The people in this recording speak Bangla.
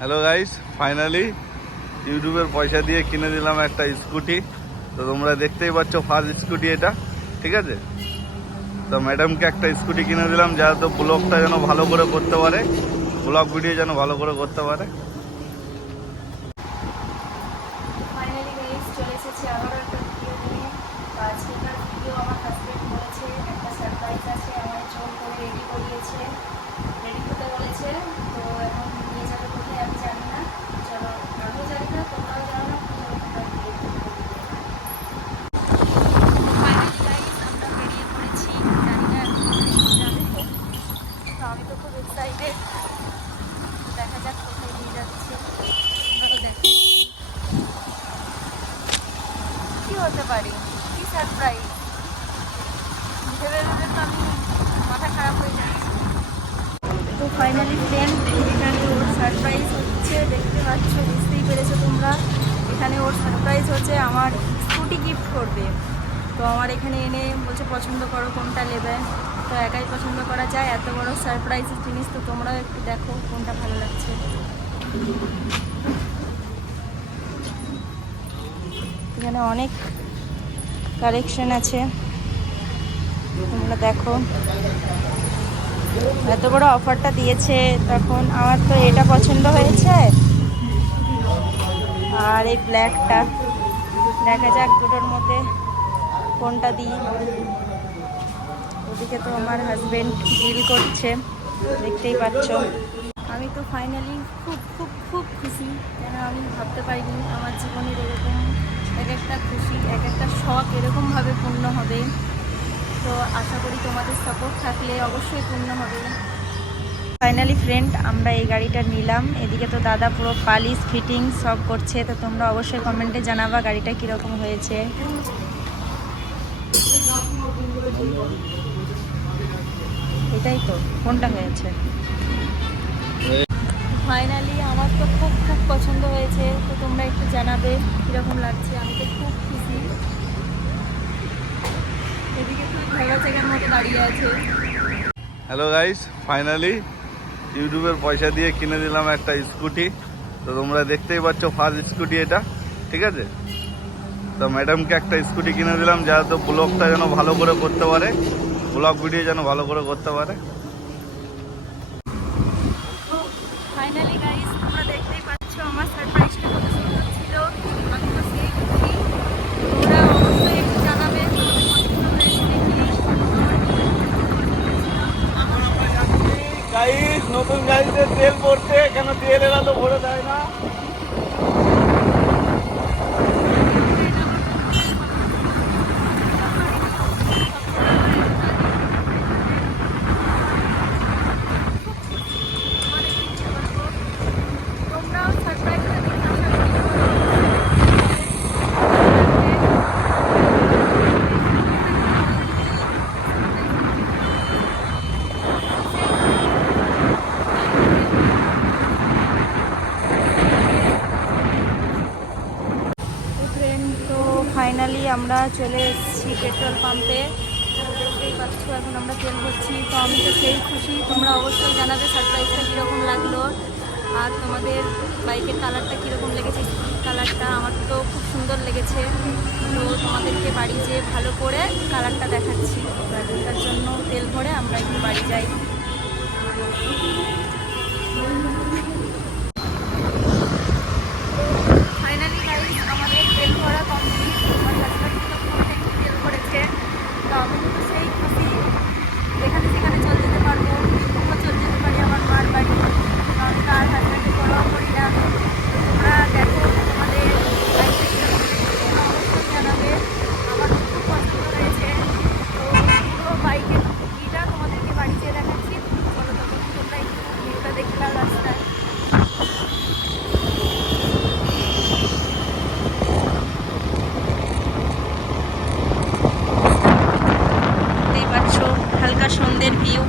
হ্যালো গাইস, ফাইনালি ইউটিউবের পয়সা দিয়ে কিনে দিলাম একটা স্কুটি। তো তোমরা দেখতেই পাচ্ছ ফার্স্ট স্কুটি এটা, ঠিক আছে। তো ম্যাডামকে একটা স্কুটি কিনে দিলাম যাতে ব্লগটা যেন ভালো করে করতে পারে, ব্লগ ভিডিও যেন ভালো করে করতে পারে। ফাইনালি গাইস চলে এসেছি আবারও একটা ভিডিও নিয়ে। আজকের ভিডিও আমার হাজবেন্ড বলেছে একটা সারপ্রাইজ আছে, আমার জোর করে রেডি করিয়েছে, রেডি হতে বলেছে। তো এখন নিয়ে যাবে কোথায় আমি জানি না, চলো আমিও জানি না, তোমরাও জানো না, চলো তোমরা গিয়ে আমরা বেরিয়ে পড়েছি, জানি না যাবে। তো আমি তো খুব এক্সাইটেড, দেখা যাক কোথায় নিয়ে যাচ্ছে। তোমরা তো দেখো কি হতে পারে, কি সারপ্রাইজ ভেবে ভেবে তো আমি মাথা খারাপ হয়ে যাচ্ছে। তো ফাইনালি ফ্রেন্ড, এখানে ওর সারপ্রাইজ হচ্ছে, দেখতে পাচ্ছ, বুঝতেই পেরেছো তোমরা। এখানে ওর সারপ্রাইজ হচ্ছে আমার স্কুটি গিফট করবে। তো আমার এখানে এনে বলছে পছন্দ করো কোনটা নেবে। তো একাই পছন্দ করা যায়, এত বড় সারপ্রাইজের জিনিস। তো তোমরাও একটু দেখো কোনটা ভালো লাগছে। এখানে অনেক কালেকশন আছে, তোমরা দেখো। এত বড় অফারটা দিয়েছে, তখন আমার তো এটা পছন্দ হয়েছে আর এই ব্ল্যাকটা। দেখা যাক দুটোর মধ্যে কোনটা দিই। ওদিকে তো আমার হাজবেন্ড ডিল করছে, দেখতেই পাচ্ছ। আমি তো ফাইনালি খুব খুব খুব খুশি, কেন আমি ভাবতে পারিনি আমার জীবনের এরকম এক একটা খুশি, এক একটা শখ এরকমভাবে পূর্ণ হবে। তো আশা করি তোমাদের সাপোর্ট থাকলে অবশ্যই পূর্ণ হবে। ফাইনালি ফ্রেন্ড, আমরা এই গাড়িটা নিলাম। এদিকে তো দাদা পুরো পালিশ ফিটিং সব করছে। তো তোমরা অবশ্যই কমেন্টে জানাবা গাড়িটা কীরকম হয়েছে। এটাই তো কোনটা হয়েছে। ফাইনালি আমার তো খুব খুব পছন্দ হয়েছে। তো তোমরা একটু জানাবে কীরকম লাগছে। আমি তো খুব খুশি। এদিকে তো ঘোড়া জায়গার মতো দাঁড়িয়ে আছে। হ্যালো গাইস, ফাইনালি ইউটিউবের পয়সা দিয়ে কিনে দিলাম একটা স্কুটি। তো তোমরা দেখতেই পাচ্ছ ফার্স্ট স্কুটি এটা, ঠিক আছে। তো ম্যাডামকে একটা স্কুটি কিনে দিলাম যাতে ব্লগটা যেন ভালো করে করতে পারে, ব্লগ ভিডিও যেন ভালো করে করতে পারে। ফাইনালি গাইস, তোমরা দেখতেই পাচ্ছ আমার সারপ্রাইজটা কত সুন্দর ছিল। আমি তো সেই খুশি। তোমরা অবশ্যই একটু জানাবে তোমাদের পছন্দ হয়েছে নাকি। গাইস, নতুন গাড়িতে তেল ভরতে, কেন তেল এরা তো ভরে দেয় না। তোমরাও সারপ্রাইজটা দেখে আশা করি ফ্রেন্ড। তো ফাইনালি আমরা চলে এসেছি পেট্রোল পাম্পে। দেখতেই পাচ্ছ এখন আমরা তেল ভরছি। তো আমি তো সেই খুশি। তোমরা অবশ্যই জানাবে সারপ্রাইজটা কীরকম লাগলো, আর তোমাদের বাইকের কালারটা কীরকম লেগেছে। স্কুটির কালারটা আমার তো খুব সুন্দর লেগেছে। তো তোমাদেরকে বাড়ি যেয়ে ভালো করে কালারটা দেখাচ্ছি। তার জন্য তেল ভরে আমরা একটু বাড়ি যাই। ফাইনালি গাইস, আমাদের তেল ভরা কমপ্লিট। আমার হাজব্যান্ড তো পুরোটা একটু তেল ভরেছে। তো আমি কিন্তু সেই খুশি, যেখানে সেখানে চলে যেতে পারবো। তোমরা চলে যেতে পারি আমার মার বাড়ি, কারণ তার হাজব্যান্ডকে পরোয়া করি না। তোমরা দেখো তোমাদের বাইকটা কীরকম লেগেছে, তোমরা অবশ্যই জানাবে। আমার খুব পছন্দ হয়েছে। তো পুরো বাইকের ভিউটা তোমাদেরকে বাড়ি যেয়ে দেখাচ্ছি। চলো তখন তোমরা একটু ভিউটা দেখে নাও রাস্তায়। দেখতেই পাচ্ছ হালকা সন্ধ্যের ভিউ।